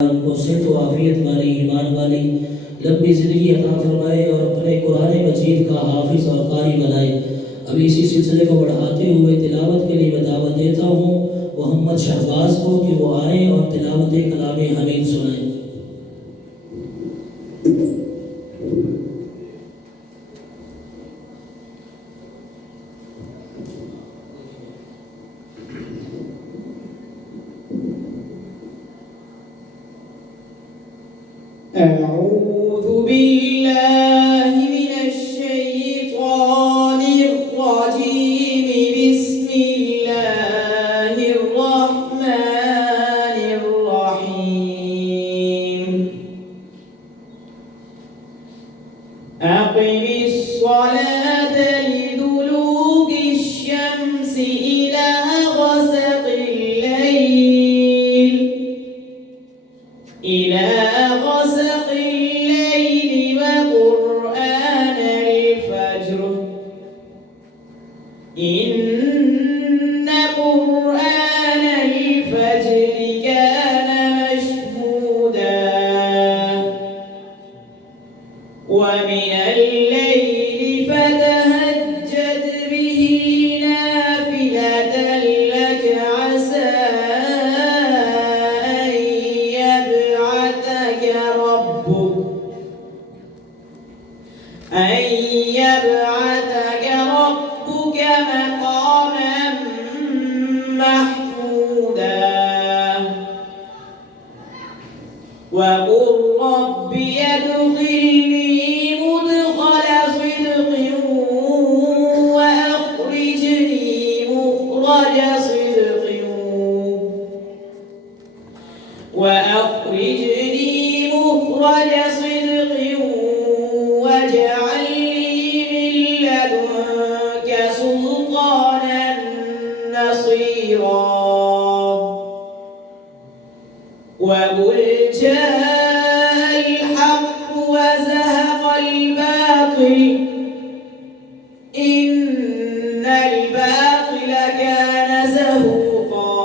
को सेहत व आफियत वाली ईमान वाली लंबी ज़िंदगी अता फरमाए और अपने कुरान मजीद का हाफिज़ और कारी बनाए। अभी इसी सिलसिले को बढ़ाते हुए तिलावत के लिए मैं दावत देता हूँ मोहम्मद शहबाज को कि वो आए और तिलावत कलाम हमीद सुनाएं। أعوذ بالله من الشيطان الرجيم بسم الله الرحمن الرحيم أقم الصلاة لدلوك الشمس إلى غسق الليل وقرآن الفجر إن قرآن الفجر كان مشهودا ومن الليل فتهجد به نافلة لك عسى أن يبعثك ربك مقاما محمودا وقل رب ادخلني مدخل صدق وأخرجني مخرج صدق واجعل سلطانا نصيرا وقل جاء الحق وزهق الباطل إن الباطل كان زهوقا